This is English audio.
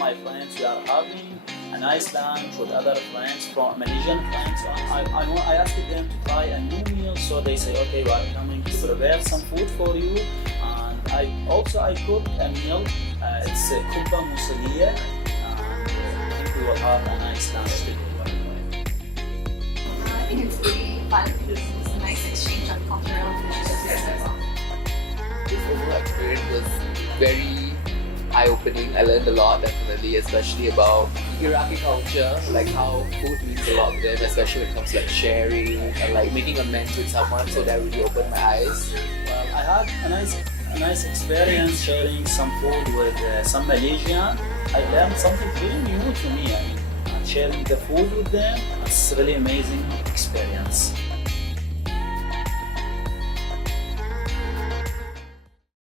my friends, we are having a nice lunch with other friends from Malaysian friends. I asked them to try a new meal, so they say, okay, we are coming to prepare some food for you. And I cook a meal. It's kubba musaliya, and I think we will have a nice lunch together. I think it's really fun. It's a nice exchange of cultural dishes as well. This overall experience was very eye-opening. I learned a lot, definitely, especially about Iraqi culture, like how food means a lot to them, especially when it comes to like sharing and like making amends with someone. So that really opened my eyes. Well, I had a nice experience sharing some food with some Malaysian. I learned something really new to me. I mean, sharing the food with them, it's a really amazing experience.